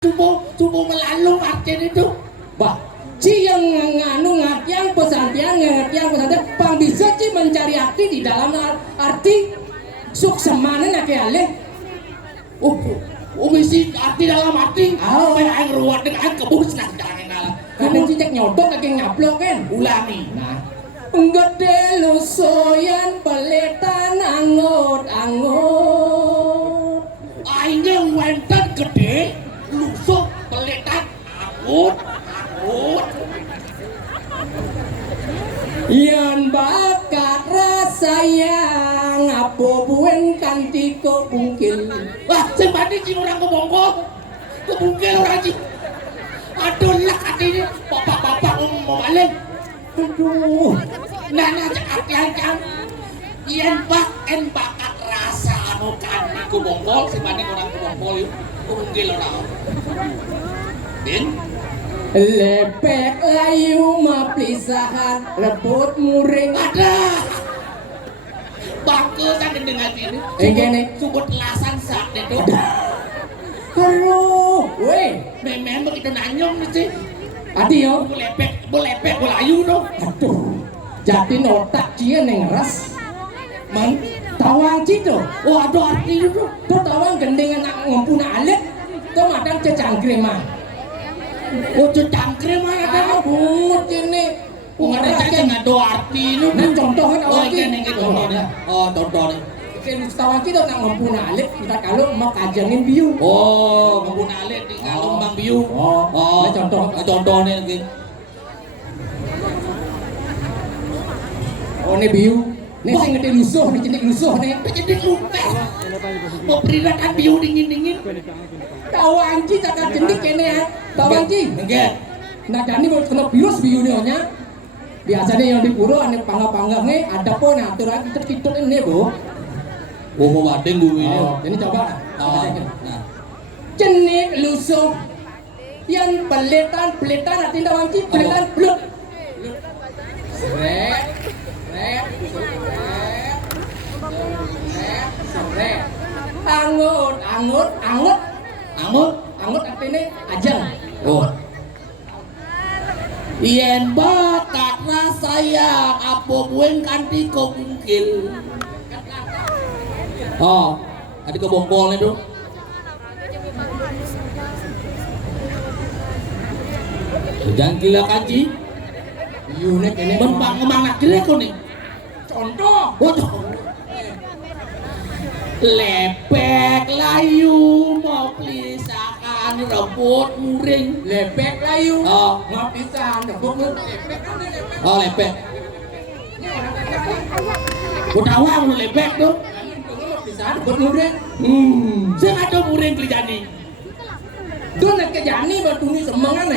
Subuh melalung artinya itu. Bah, Ci yang nganu yang pesantren pang bisa Ci mencari arti di dalam arti suksemanan ake aleh. Misi arti dalam arti. Oh. Kayak aing ruwet dengan kebus nah jangan ngalah. Kadang Ci cek nyodok lagi ngaplok kan. Ulangi. Nah, gede lusoyan peletan angot. Aingnya wenten gede, lusuk peletan angut. Yan bakat rasa yang apa buen kanti ko bungkil. Wah, sembadi cing orang kebongkol orang cing. Aduh lah katanya, bapak-bapak mau balik. Aduh, Nana cakap yang Ian bakat rasa anu kan kebongkol, sembadi orang kebongkol yuk, kebungkil orang. Bin? lepek layu maplisahan rebut muring. Ada bangke kan dengan ini Gini. subut lasan sak itu Halo, weh, memang begitu nanyong nih sih adi yo. belepek belayu no Aduh, jadi otak cia neng ras. mang Tawang cito, waduh arti itu tuh tawang gendeng anak ngumpuna alit, tuh madang cecangkre mah. udah cangkre mah ada Aduh, ini ada caca nggak do arti itu Nah, contohnya oh awak ini contohnya contohnya Kan tawang kita nak ngumpuna alit, kita kalau mak kajangin biu. oh ngebuna alit di ngalung bang biu Nah, contohnya gitu Oh, ini biu. Ini sing gede lusuh, ini jenik lusuh nih. jadi lupa mau perirakan biu dingin Tawang ci cakap jenik kene ya. Tawang ci. enggak Nah, jadi kalau kena virus biu nih nya. Biasanya yang di pura ane pangga-pangga nih ada pun aturan kitut ini, Bu. oh mau badeng gue ini Ini coba. nah Jenik lusuh yang peletan artinya tawang ci peletan bluk. Sret. Angut artinya ajang. oh yen bakat rasa yang apa buen kanti ko bungkil oh ada kebongkol itu jangan gila kanji Unik ini. menpang kemana kira ko nih Contoh. waduh lepek layu mau pelisakan rebut muring Lepek layu. oh Ngapisan rebut lepek. oh lepek Kutawang lu lepek tuh Ngapisan rebut muring. saya ada muring kejadi Tuh nak kejani batu ni semangan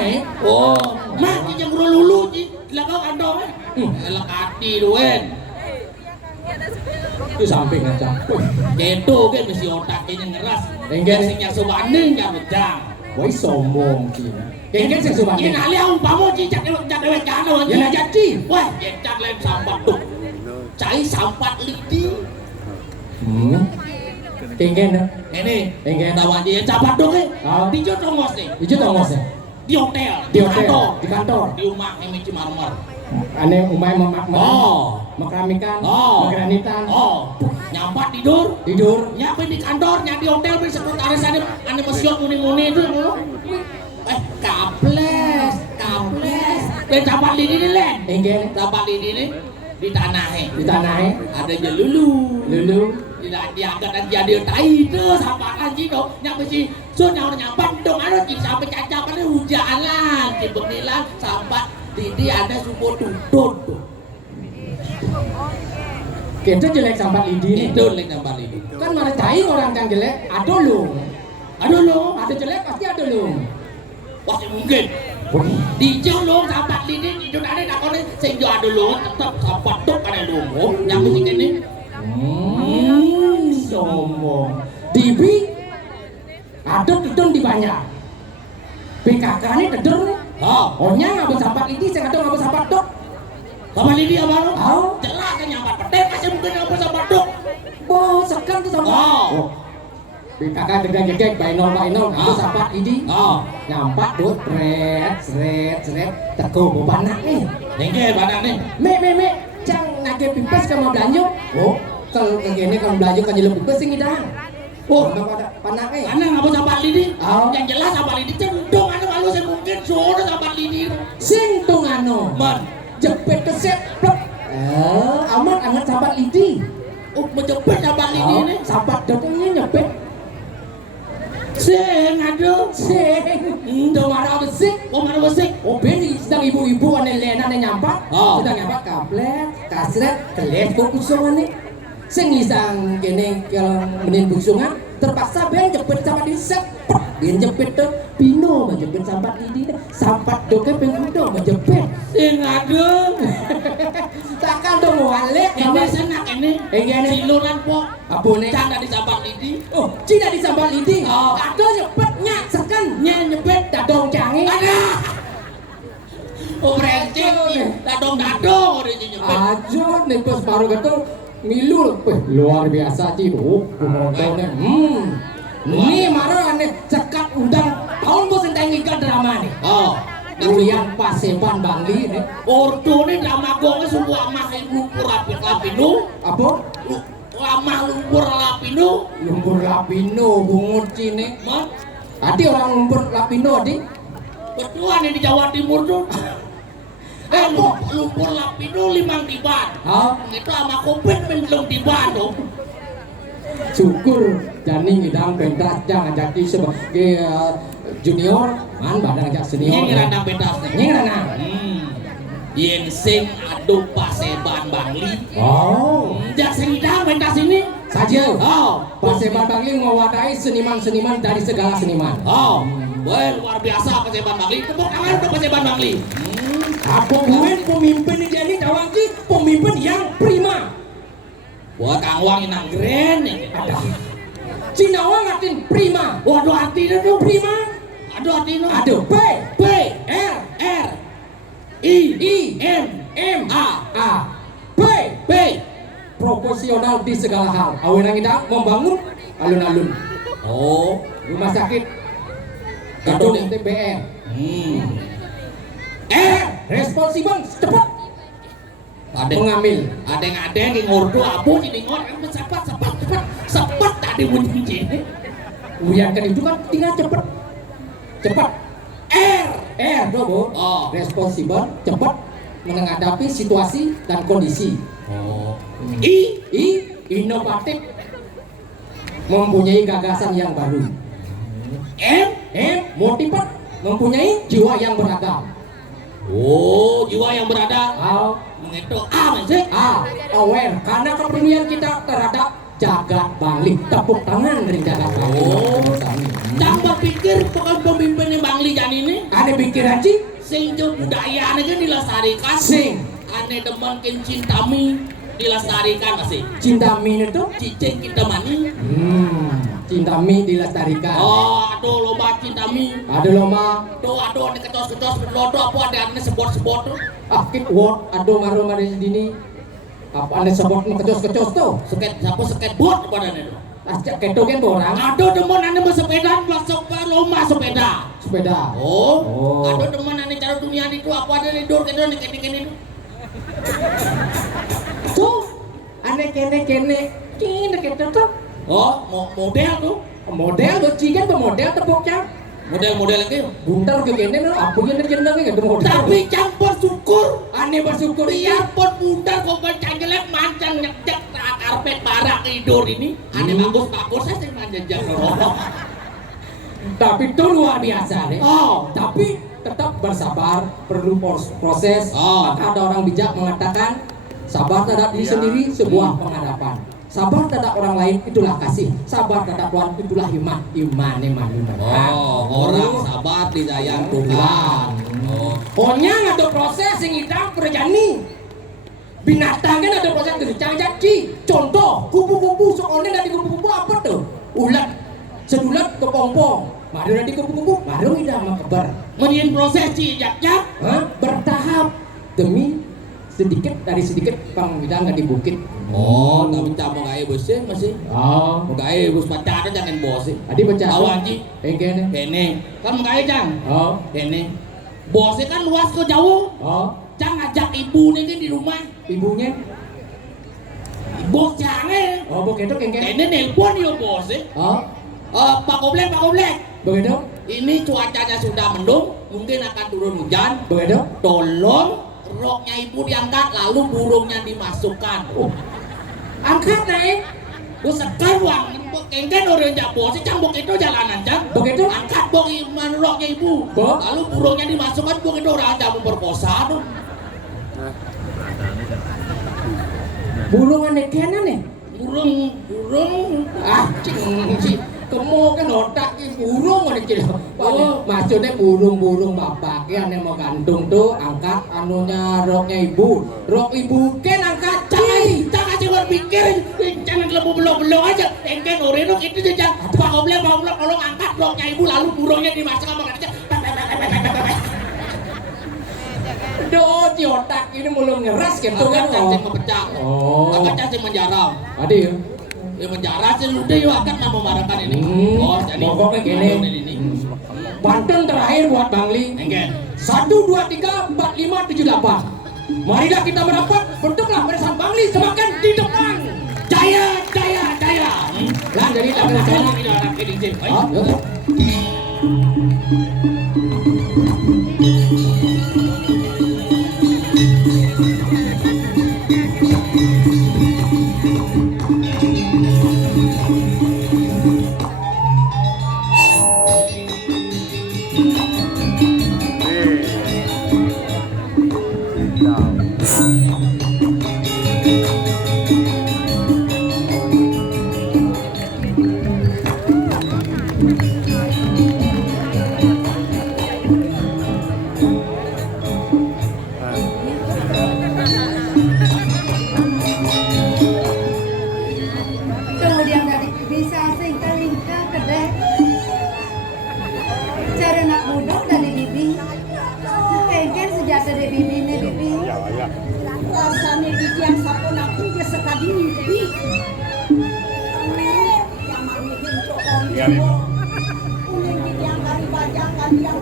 oh mah kijang guru lulu ji lakaw kandong lekati duen Itu samping aja. gitu kan mesti otak ini ngeras Enggen. sing subanding ya bedang Woi sombong sih. Kengken sing subang. ini ngali umpama ji cak dewek jana Ya nak jadi. wah cak lain sampat tuh cai sampat lidi Kengken dah. ini Enggen. tawa dia capat dong Ah. di jotongos nih Itu tongos ya. di hotel Di hotel. kantor Di kantor. di rumah ini Cimarmar Ane umai memakmur. oh Makramikan. Oh. Magranitan. oh nyampat tidur Tidur. nyampe di kantor nyampe di hotel di sekretaris ane mesiok muni-muni itu kaples dan capat lidi ini len Enggen. capat lidi ini di tanahnya Di tanahnya. ada jelulu Lulu. diangkat dan jadi tai itu sampai anjing dong nyampe si so nyampat dong ada sampai cacapan hujanan di benilan sampai Didi ada suku tutut tuh Kita jelek sampai lidi. itu lek nyampat lidi Kan mana cai orang yang jelek. Ada lu. aduh lo Ada jelek pasti ada lu. wah mungkin di jolong sampai lidi di jolong ada nakone sing jo ada lo tetap sampai tuh ada lo nyampe sing ini Sombong. Dibi ada gedung di banyak. PKK ini gedung nih. Ohnya ngapa sampai lidi, saya kata ngapa sampai dok. sama lidi apa lo Oh. jelas kan nyampat petek kasih mungkin apa sampai dok Oh, sekarang tuh sampai. oh kakak gegek bainol aku sapat ini nyampak tuh seret teko banak nih Nengke badak nih. me cang nage pipes sama belanja oh kalau kegini kamu belanja kan jelek pipes sing idang oh panak nih Mana ngapa sampah lidi? Oh. Yang jelas sampah lidi cendong anu kalau saya mungkin suruh sampah lidi. sing tungano Man, jepit keset plek amat sahabat lidi menjepit sampah lidi ini. sahabat datangnya nyepit Sing aduh. sing domara besik Mana besik? oh beni sedang ibu-ibu ane lena ane nyampak sedang nyampak kablet kasret kelet kok kusungan nih sing isang kene kalau menin busungan terpaksa ben jepit sampai di sepet dia jepit tuh pino menjepit sampai di sampai doke pengkudo menjepit Sing aduh. takkan dong walik Ini senak ini. Ini. Siluran po. apa nih Cang dari sampah lidi. oh cina di sampai lidi Oh. ada nyepetnya sekan Nyepit. dadong canggih Ada. Oh brengsek nih. Dadong udah nyepit. aja nih pas baru gitu milul luar biasa sih penontonnya ini marah aneh cekat udang tahun bos yang ikan drama nih Ulian Paseban Bangli nih Ordo ini drama gue semua mah lumpur lapinu. apa Lama lumpur lapinu. lumpur lapino bungut cine Man, tadi orang lumpur lapino di betulan yang di Jawa Timur tuh. Lumpur lapinu limang diban. Itu sama kompet belum diban dong. syukur Jani ngidang pentas jangan jadi sebagai junior man badan ajak senior Ini randang pentas nih. ini ranang Yang sing adu Paseban Bangli. oh Jak sing idang pentas ini. saja Oh, Paseban Bangli mewadahi seniman-seniman dari segala seniman well, luar biasa Paseban Bangli. Tepuk tangan untuk Paseban Bangli. apa gue pemimpin di Jani Dawangki pemimpin yang prima Buat Kang Wang inang keren ya. ada Cinawa ngatin prima Waduh artinya tuh. prima Aduh artinya. ada P P R R I I M M A A P P. proporsional di segala hal awenang kita membangun alun-alun Oh, rumah sakit Gedung. gedung TBR R. responsibel cepat Ada mengambil yang ngurdu abu jadi ngor cepat tadi bunyi uyankan itu kan tinggal cepat R dobo Oh. responsibel cepat menghadapi situasi dan kondisi Oh. I inovatif mempunyai gagasan yang baru M. motivat mempunyai jiwa yang beragam Oh, jiwa yang berada itu A masih. aware karena kepedulian kita terhadap jagat Bangli tepuk tangan dari jagat Bangli Tambah pikir bukan pemimpinnya Bangli Jan ini. ada pikiran sih Sing jauh budaya aja dilestarikan. Sing. Ane demen cintami dilestarikan masih. cinta min itu Cicing kita mani. cinta mi dilestarikan Oh, aduh lomba cintami. ada lomba Aduh, ini kecos-kecos berlodo apa ada ane sebot-sebot tuh. aktif word ada maru-maru sini apa anda sebut kecos-kecos tuh Skateboard badannya tuh. ajak keto kan orang Aduh demen ane bersepeda masuk ke lomba sepeda. sepeda Oh. Aduh demen ane cara dunia itu apa ada tidur kita nih kene itu. tuh ane kene keto tuh Oh, model tuh. model becikan tuh model tepuknya Model-model lagi. buntar ke kene no apa yang kene nggak ada model Tapi campur syukur. ane bersyukur Biarpun bundar kok kan jelek mancang nyecek karpet barak tidur ini. Ane bagus-bagus aja manjajak rokok. tapi itu luar biasa deh Oh. tapi tetap bersabar perlu proses maka ada orang bijak mengatakan sabar terhadap diri sendiri sebuah penghadapan sabar terhadap orang lain itulah kasih sabar terhadap Tuhan itulah iman Orang sabar disayang Tuhan. Pokoknya ada proses yang kita perjani binatang kan ada proses kerja jadi contoh kupu-kupu soalnya dari kupu-kupu apa tuh ulat sedulat kepompong baru dari kupu-kupu baru tidak mau kebar Menyin proses cijaknya. bertahap demi sedikit pangwidang di bukit. Oh, tapi cabang air bersih masih. Oh, Muka air bus pacar jangan bos sih. tadi baca Awan ji. Engkene. Kene. Kan muka air jang. Oh, Kene. Bosnya kan luas ke jauh. oh, Jang ajak ibu nih di rumah. ibunya. Bos jangan. Oh, begitu engkene. Kene nelpon yo bosnya. Oh, Pak Goblek, Pak Goblek. begitu. Ini cuacanya sudah mendung, mungkin akan turun hujan. Begitu. Tolong roknya ibu diangkat, lalu burungnya dimasukkan. Angkat naik. Gue sekar uang, kengken orang jak bos, cambuk itu jalanan jang. Begitu. Angkat bok roknya ibu, Bo. lalu burungnya dimasukkan, bok itu orang jak memperkosa tuh. Burungan engkene nih. Burung, Cing. Kamu kan otak burung ada cil. Oh. Maksudnya burung bapak yang mau gantung tuh angkat anunya roknya ibu. Rok ibu kan angkat jangan cuma pikir, jangan belok aja. Engken orang itu aja. Pak Goblek, kalau angkat roknya ibu, lalu burungnya dimasukkan makan aja. Aduh, di otak ini mulai ngeras gitu kan. Angkat cacing mempecah. Oh. Angkat cacing menjarah. Tadi ya. Ya menjarah sih udah yuk akan nama marakan ini. Oh, jadi pokoknya gini. Ini. Pantun terakhir buat Bang Li. Engken. 1, 2, 3, 4, 5, 7, 8. Marilah kita merapat, bentuklah barisan Bang Li semakin di depan. Jaya. Lah jadi tak ada cara. Anak ini sih. Oh, yuk. Kemudian dari bisa singka-lingka kedeh cara nak budok dari bibi kengken sejata dari bibi ne bibi rasanya bibi yang sapu nak udah sekali bibi uling bibi yang kari bajang kari yang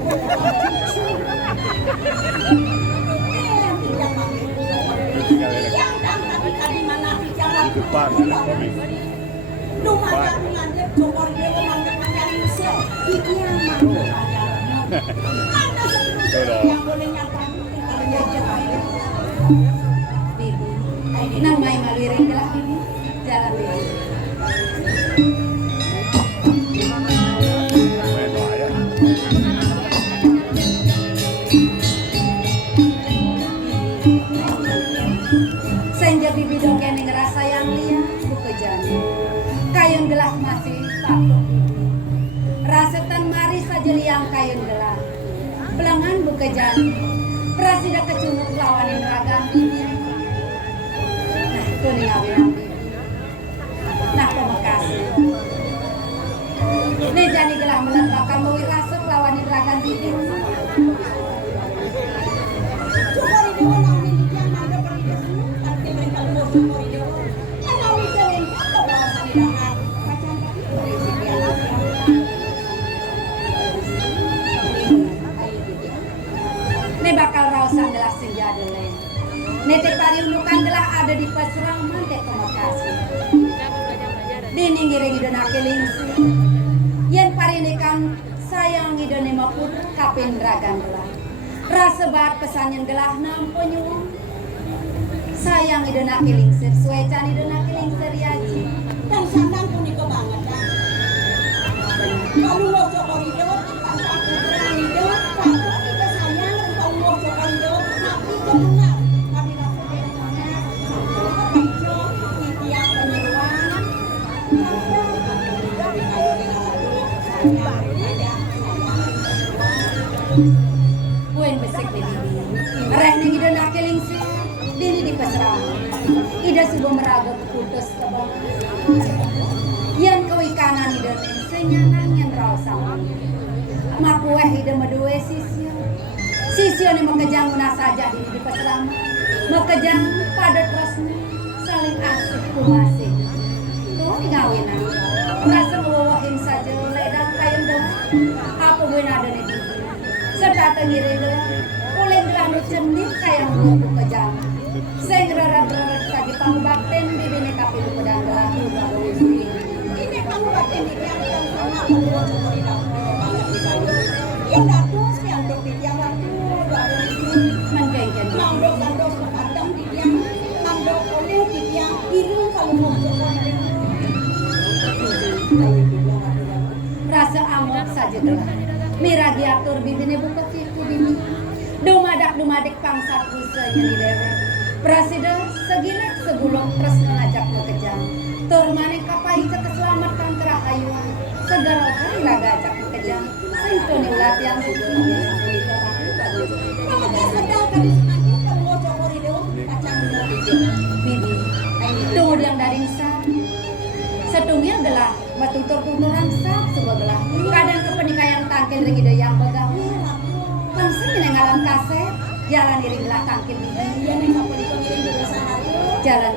yang tangkap kali mana bicara depan ada komik. Lumanya menganggap cokor dewa manggap mencari usia gigi yang manggap ada sebelum yang boleh nyapa kalau nyapa bibi nang mai maluiring gelah bibi jalan bibi Main bahaya. senja bibi dongeng ngerasa yang liat bukejani kayun gelah masih patok rasetan mari saja liang kayun gelah belangan bukejani prasida kecunuk lawanin ragam bibi nah kuning awilang bibi nah pemakasih ini jani gelah meletakkan bawi rasek lawanin ragam bibi coba di dewa nang bibi yang manda pergi ke sini tapi mereka luar coba di dewa emang di dewa yang kata wawasan di dalam macam tadi berisik yang ini bakal rausan gelas senjata lain nete pariundukan gelah ada di pasraman teh kemakasih dini ngiring idon akilingsi yen parinikan sayang idon emaput kapin ragan gelah rasa bat pesanyan gelah nampo nyuwung sayang idon akilingsir suecan idon akilingsir yaji dan sandang punika banget kan kalau lo cokorido tanpa aku beranido kalau kita sayang kalau lo cokorido tapi kebenar tapi rasa bedanya sampai kepejo tiap penyeruan tapi kayu di lalu sayang aja Buen besek di bibi reh ning idon akilingsir dini di peseraman ida subuh meraga putus kebang yang kewikanan ida senyanang yang rausang makueh ida medue sisio ni mengejang guna saja dini di peseraman Mekejang pada trasnya saling asik kumasih. Tuh nih ngawinan. Rasa ngewawahin saja ledang kayang dong. Apa gue nada nih di. Sedata ngiri dong. Uleng gelah nu cendik kayang buat mekejang. Saya ngerara-ngerara lagi pangbakten bibine kapi lu pedang gelah. Ini pangbakten di tiang sama pembuat seperti yang datus yang dok di tiang lagi menjengkel mandok mandok kadang di tiang mandok oleh di tiang biru kalau mau rasa amok saja telah miragi atur bibine buka situ bini dumadak pangsat wisanya di dewe presiden segilek segulung terus mengajak mekejang tur maneh kapai keselamatan kerahayuan segera hari laga ajak mekejang itu nih latihan tunggu yang dari sah setungnya gelah batutur-tuturan sah sebuah gelah kadang kepenikayan tangkil ring ide yang begang langsung yang ngalam kaset jalan diri gelah tangkil jalan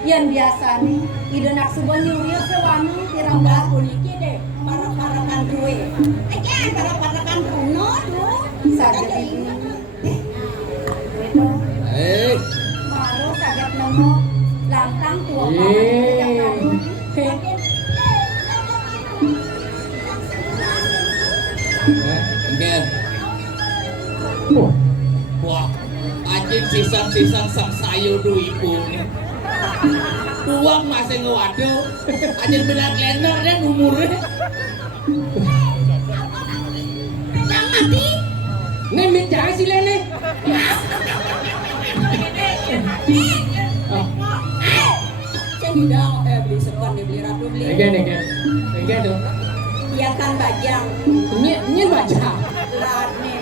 yang biasa nih, ide nak sebuah nyuri sewanu pirang dah kuniki deh, para-parakan duwe. Para-parakan runo tuh. Saja ini. Malu saja nemu lantang tua yang lalu. Enggak. Wah, anjing sisan-sisan sang sayu ibu nih. Uang masih ngewaduh, anjing benar klender dan umurnya. Yang mati? Nih bicara sih Lene. Tidak, beli sepan beli ratu beli. Egen tuh. Biarkan bajang. Nyen bajang. Lane.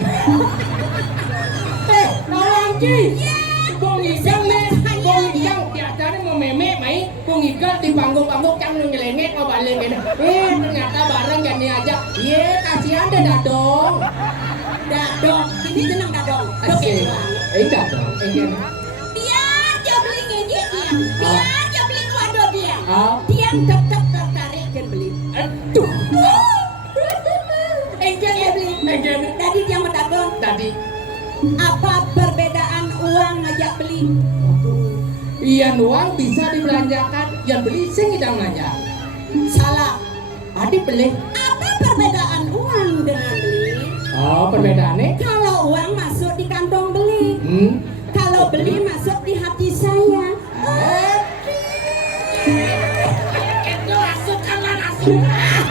Nolong Ci. Bong igang nih, bong igang tiada mau memek mai, bong igang di panggung-panggung cang nyelengek mau balik ini. Ternyata bareng jadi aja. Kasihan deh dadong. Dadong, ini senang dadong. Oke. Dadong, egen. Biar dia beli ngejek dia. Biar dia beli waduh dia. Dia tetap tertarik dan beli. Aduh. Egen dia beli. Egen. Tadi dia medadong. Tadi. Apa perbedaan uang ngajak beli? Iyan uang bisa dibelanjakan, yang beli sing idang ngajak. Salah. Adik beli. Apa perbedaan uang dengan beli? Oh, perbedaannya? Kalau uang masuk di kantong beli. Kalau beli masuk di hati saya. Itu asukanlah asukan.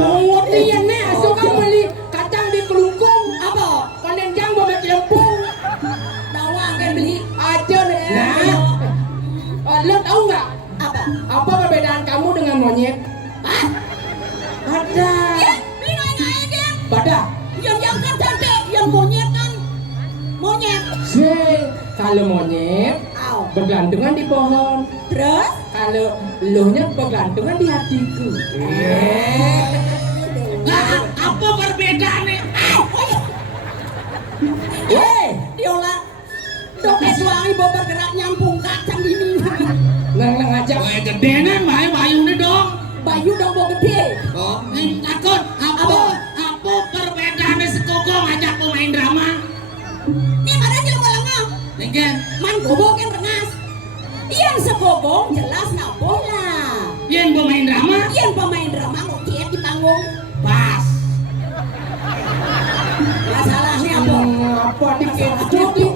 Oh, dia nih asukan beli kacang di kelungkung. Apa? Konen jang bobek lempung. Dawang yang beli. Aja deh. Nah, lo tahu nggak? Apa? Apa perbedaan kamu dengan monyet? Hah? Ada. Ya, beli aja. Pada. Yang kan cantik, yang monyet kan monyet. Kalau monyet bergantungan di pohon. Terus? Kalau lohnya bergantungan di hatiku. Apa perbedaannya? Weh, diolah. Dompet suami bawa bergerak nyampung kacang ini. Nang ngajak. Wah, gede nih, bayunya dong. Bayu dong bawa gede. Oh, takut. Apa perbedaannya sekoko ngajak pemain drama? Ini mana aja lo balangnya? Enggak. Man gobok yang rengas. Yang sekobong jelas nak bola. Yang pemain drama? Yang pemain drama mau kiat di panggung. Pas. Masalahnya apa? Apa dikit di?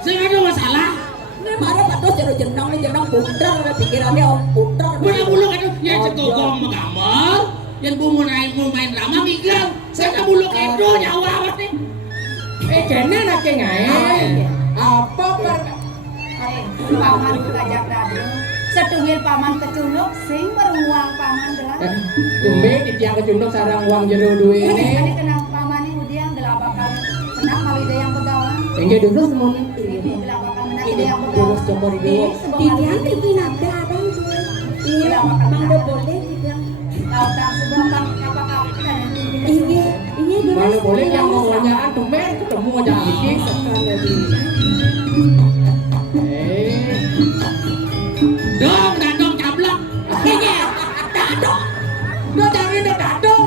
Saya ada masalah. Ini mana patos jenang putar pikirannya om putar. Mana bulu kan yang sekoko menggambar, yang main drama mikir. Saya bulu itu nyawa nih. Kena nak kengai. Apa per? Paman ngajak radio. Setungil paman keculuk sing beruang paman gelang. Tumbe di tiang kecunduk sarang uang jero duwe Ini ini. kenal paman ini udiang gelang bakal kenal malide yang pegawai. Enggak dulu semua. Ini gelang bakal menak Ini yang terus pegawai. coba di dewa. Didiang pinada abang. Iya, mangga boleh didiang. Kau tak sebuah bang apa-apa dan Iya, iya Mana boleh yang ngomongnya kan tumbe ketemu aja iki. Dong, dadong cablok. Iya, dadong. Lo jangan dadong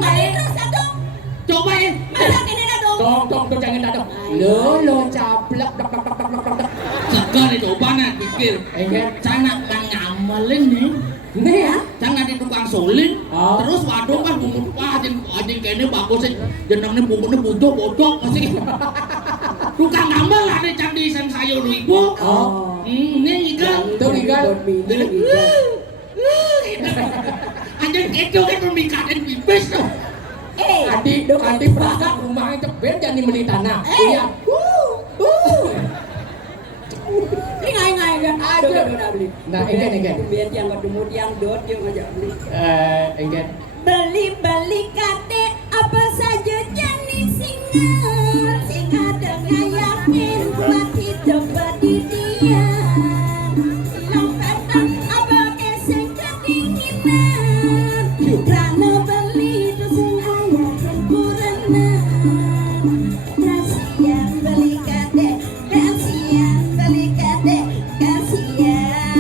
Coba ya. Masa kini dadong? Tong jangan dadong. Lo caplak dok. Segar itu mana pikir. Enggak. Sana kan ngamalin nih. Nih ya. Jangan di tukang suling. Oh. Terus waduh kan bumbu wah anjing kene bagus sih. Jenengnya bumbunya bodok masih. Tukang ngamal lah nih candi sen sayur ibu. Oh. Ini ikan. Tuh ikan. Anjing itu kan memikatin pipis tuh. Adik berangkat rumahnya cepet jadi beli tanah. Iya. Ngai kan. Aduh. Nah, enggak. Biar yang ketemu yang dot yang ngajak beli. Enggak. Beli kate apa saja jenis singa dengan yakin mati coba di dia. Lompatan apa keseng kedinginan. Karena beli itu sing ayah kekurangan. Kasihan beli kate, kasihan beli kate, kasihan.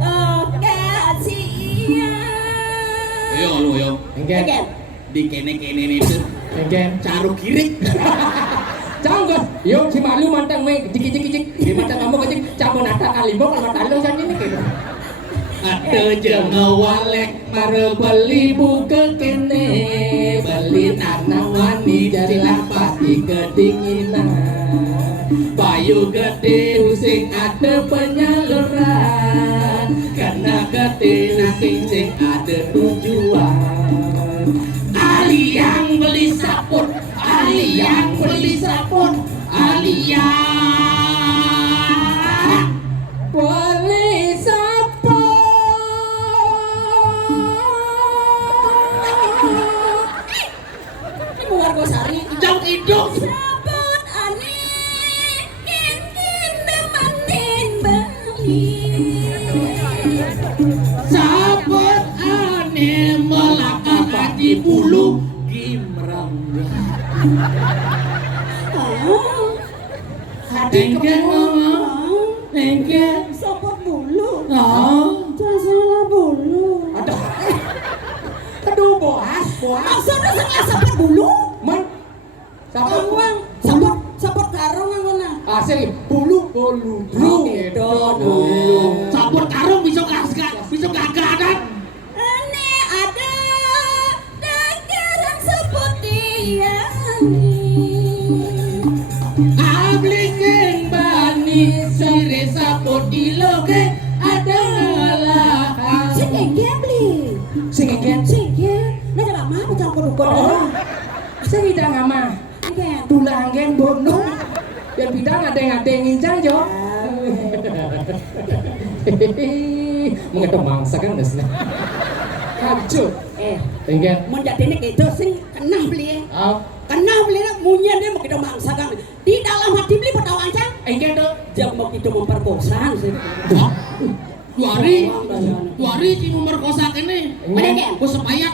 Oh kasihan. Yo. Enggak. Di kene itu Enggak. caru kirik. Canggot. Yuk si malu mantang main kicik. Di mata kamu kecik cabon nata kalimbo kalau mata lu sana ini gitu. Ada jengawalek mare beli buka kene beli tanaman di jari lapas di kedinginan bayu gede sing ada penyaluran karena gede sing ada tujuan Ali yang beli sabun Boleh sapa? Ini warga sari. jauh hidup Sabun aneh, kin demanin beli. sabun aneh melakat hati bulu gimrang Engke ngomong, engke Sabun bulu. oh, Salah bulu. Aduh boas. Maksudnya sengaja sabun bulu? Man. Siapa? Uang. Sabun karung yang mana? Asli bulu. Gitu. sabun karung bisa gagak kan? Ini ada dakaran seperti ini. Abling bani sire sabun di loge ada lah. Singkir beli. Singkir. Nah coba mah campur ukun. Oh. Saya bidang ama. Singkir. Tulang gen bono. Dan bidang ada yang ngincang jo. Mengetok mangsa kan udah sih. Kacau. Tinggal. Mun jadi ini gitu sing kena beli. Ah. Kena beli munyian dia mau kita mangsa kan. Di dalam hati beli bertahu aja. Enggak tuh. Jangan mau kita memperkosa sih. Dua hari si memerkosa kene. Mana kan? Ku sepayat